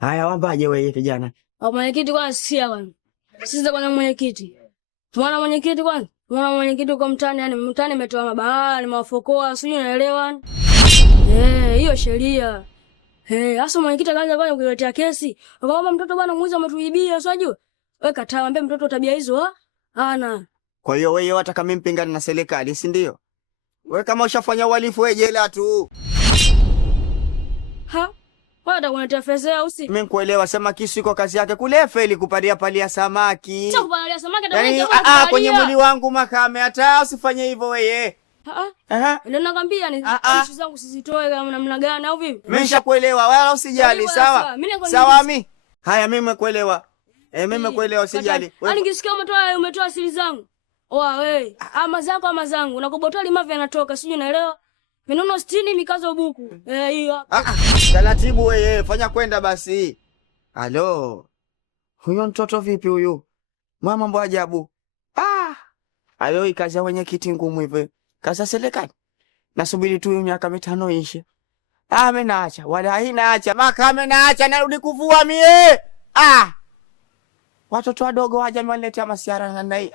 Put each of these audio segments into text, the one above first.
Haya wambaje wewe kijana? Mwenyekiti kwanza sia bwana. Sisi kwa mwenyekiti. Tunaona mwenyekiti kwanza. Tunaona mwenyekiti kwa mtani, yani mtani umetoa mabaya, ni mafokoa, sio unaelewa? Hiyo sheria. Hasa mwenyekiti akaanza kwanza kuletea kesi. Akamwambia mtoto bwana mwizi ametuibia, sio unajua? Wewe kataa, mwambie mtoto tabia hizo hana. Kwa hiyo wewe hata kama mpingana na serikali, si ndio? Wewe kama ushafanya uhalifu wewe jela tu. Wewe utakuletea fezea au si? Mimi nikuelewa, sema kisu iko kazi yake kule feli kupalia palia samaki. Sio kupalia samaki ndio yani, kwenye mwili wangu makame hata usifanye hivyo wewe. Ndio nakwambia ni ishu zangu sizitoe kama namna gani au vipi? Mimi nishakuelewa wala usijali, sawa? Sawa mimi. Haya mimi nimekuelewa. Mimi nimekuelewa usijali. Ani ngisikia umetoa siri zangu. Wewe, ama zangu nakubotoa limavi yanatoka, sijui unaelewa? Minono 60 mikazo buku. Hiyo. Taratibu wewe, fanya kwenda basi. Halo. Huyo mtoto vipi huyu? Mama mambo ajabu. Halo, ikaza wenye kiti ngumu hivyo. Kaza serikali. Nasubiri tu miaka 5 ishe. Mimi naacha, wala naacha. Maka mimi naacha, narudi kuvua mie. Watoto wadogo waje waniletea masiara na hii.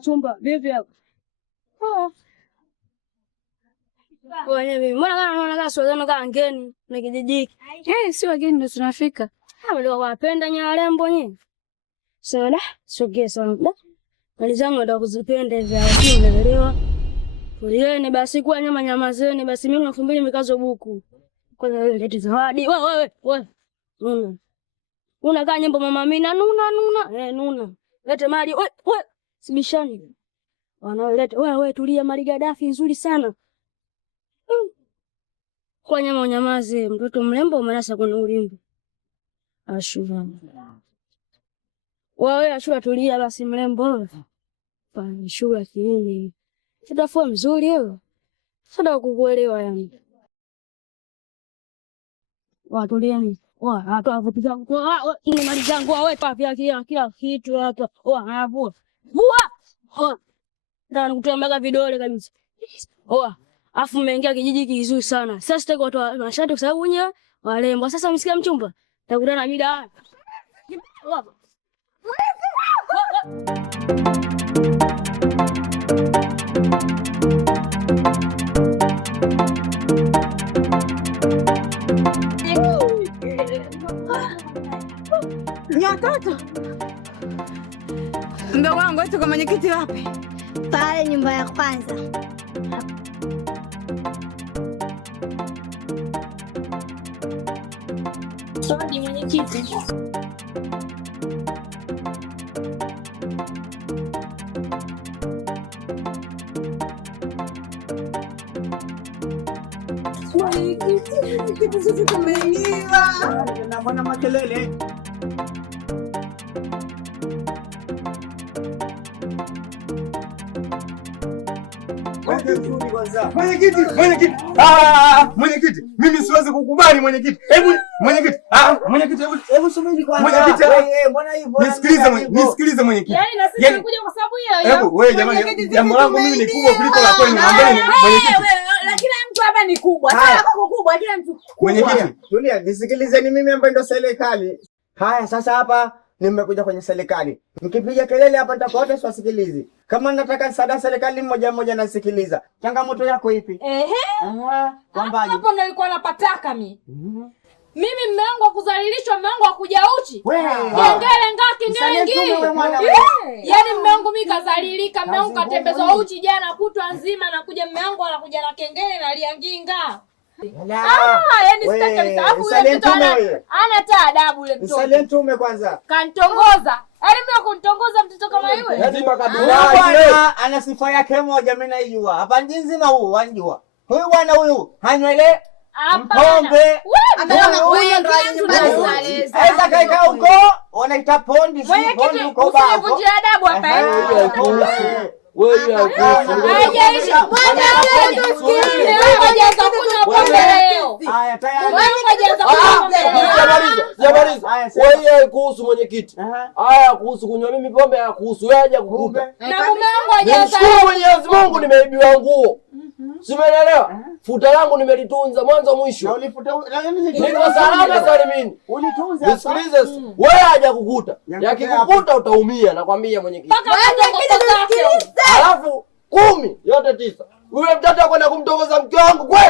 Chumba vipi hapo? Wewe mbona unaona sio kama ngeni na kijiji? Si wageni ndio tunafika. Ndio wapenda nyalembo nyinyi. Sana sogea sana. Walizangu ndio kuzipenda za unaelewa. Kulieni basi kwa nyama zeni basi mimi 2000 mikazo buku. Kwanza lete zawadi. Wewe. Unakaa nyimbo mama Amina nuna. Nuna. Lete mali. Wewe. Sibishani. Wanaoleta wewe tulia mali Gaddafi nzuri sana. Kwa nyama unyamaze, mtoto mrembo umenasa kuna ulimbo. Ashura. Wewe Ashura tulia basi mrembo. Pana shura kiini. Tutafua mzuri wewe. Sada kukuelewa yani. Tulieni. Hata hakupiga ni mali zangu wewe pafia kila kitu hapa. Hapo. Vua. Ndio nakutembaga vidole kabisa. Afu mmeingia kijiji kizuri sana. Sasa sitaki watu mashati kwa sababu wenyewe walembo. Sasa msikia mchumba. Takutana mida. Nyatoto. Ndio wangu eti kwa mwenyekiti wapi? Pale nyumba ya kwanza. Sodi mwenyekiti. Kitu sisi tumeingiwa. Na mbona makelele? Mwenyekiti, mimi siwezi kukubali mwenyekiti. Hebu mwenyekiti, hebu subiri kwanza. Mbona hivyo? Nisikilize mwenyekiti. Yaani na sisi tumekuja kwa sababu hiyo. Hebu wewe jamani, jambo langu mimi ni kubwa kuliko la kwenu. Naomba mwenyekiti. Kila mtu hapa ni kubwa. Sasa kwa kubwa kila mtu. Mwenyekiti, tulia, nisikilizeni mimi ambaye ndo serikali. Haya sasa hapa nimekuja kwenye serikali. Mkipiga kelele hapa nitakuwa wote siwasikilizi. Kama nataka msaada serikali mmoja nasikiliza. Changamoto yako ipi? Kwamba hapo ndio nilikuwa napataka mimi. Mimi mume wangu akuzalilishwa, mume wangu akuja uchi. Kengele ngaki. Yaani mume wangu mimi kazalilika, mume wangu katembezwa uchi jana kutwa nzima, na kuja mume wangu anakuja na kengele na lianginga. Yaani sitaki msaafu yule mtoto ana taa adabu yule mtoto. Msalie Mtume kwanza. Kantongoza. Yaani mimi kuntongoza mtoto kama yule. Lazima kabila ana sifa yake moja mimi naijua. Hapa nchi nzima huu wanjua. Huyu bwana huyu hanywele mpombe. Huyo ndo alinibadilisha. Aisa kaika huko wanaita pondi pondi huko baba. Usivunjie adabu hapa. wewe Haijaisha. Bwana wewe tusikilize. Wewe hujaanza kunywa pombe leo. Haya tayari. Wewe hujaanza kunywa pombe leo. Sijamaliza. Wewe kuhusu mwenyekiti. Haya kuhusu kunywa mimi pombe, haya kuhusu wewe haja kukuta. Na mume wangu hajaanza. Nimshukuru Mwenyezi Mungu nimeibiwa nguo. Simeelewa? Futa langu nimelitunza mwanzo mwisho. Na ulifuta niko salama salimini. Ulitunza. Nisikilize, wewe haja kukuta. Yakikukuta utaumia nakwambia mwenyekiti. Alafu 10 yote 9. Yule mtoto akwenda kumtongoza mke wangu kweli?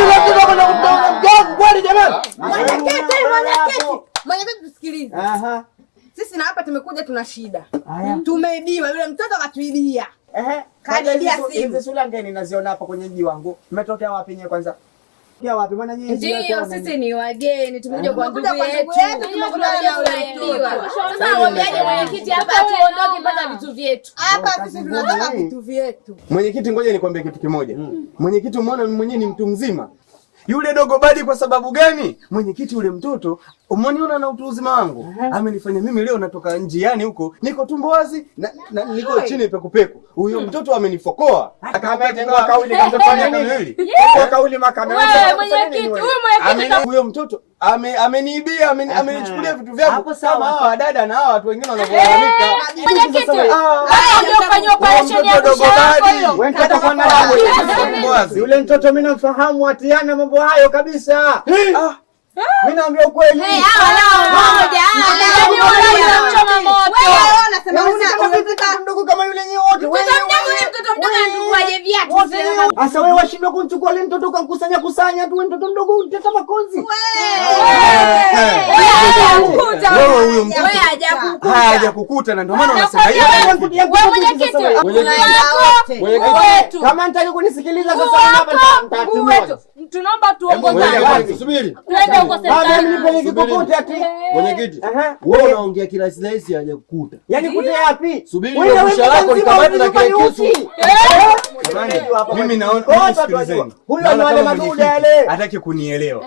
Yule mtoto akwenda kumtongoza mke wangu kweli jamani? Mwenyekiti tusikilize. Sisi na hapa tumekuja tuna shida. Haya. Tumeibiwa, yule mtoto katuibia. Kaniibia simu. Hizi sura ngeni naziona hapa kwenye mji wangu. Mmetokea wapi nyewe kwanza? Kia wapi bwana nyinyi? Ndio sisi ni wageni, tumekuja kwa ndugu yetu. Tumekuja na ulaibiwa. Sasa waambiaje mwenyekiti hapa tuondoke mpaka vitu vyetu. Hapa sisi tunataka vitu vyetu. Mwenyekiti, ngoja nikwambie kitu kimoja. Mwenyekiti, umeona mimi mwenyewe ni mtu mzima. Yule dogo badi kwa sababu gani? Mwenyekiti, yule mtoto umeniona na utu uzima wangu. Amenifanya mimi leo natoka njiani huko, niko tumbo wazi na niko chini pekupeku. Huyo mtoto amenifokoa. Akaamua kauli kafanya nini? Kwa kauli makame. Wewe mwenyekiti, huyu mwenyekiti Huyo mtoto ameniibia, amenichukulia vitu vyangu. Hapo sawa. Kama hawa dada na hawa watu wengine wanavyoamika. mwenyekiti. Hajafanya operation ya kushaka. Wewe mtoto kwa nani? Yule mtoto mimi namfahamu, atiana mambo hayo kabisa. Mimi naambia ukweli. Hawa nao moja. Wanachoma moto. Wewe unasema una mdogo kama yule nyewe wote. Mtoto mdogo anachukuaje viatu? Sasa wewe washindwa kumchukua yule mtoto ukamkusanya tu, mtoto mdogo utata makonzi. Wewe huyo mtoto hajakukuta na ndio maana unasema hiyo. Mwenyekiti. Kama nataka kunisikiliza sasa hapa nitatumia. Tunaomba tuongozane. Subiri. Twende huko sasa. Mimi nipeleke kokote ati. Mwenyekiti. Wewe unaongea kila silaisi hajakukuta. Yaani kuta yapi? Subiri ile busha lako likamate na kile kisu. Mimi naona, sikilizeni. Huyo ni wale madude yale. Hataki kunielewa.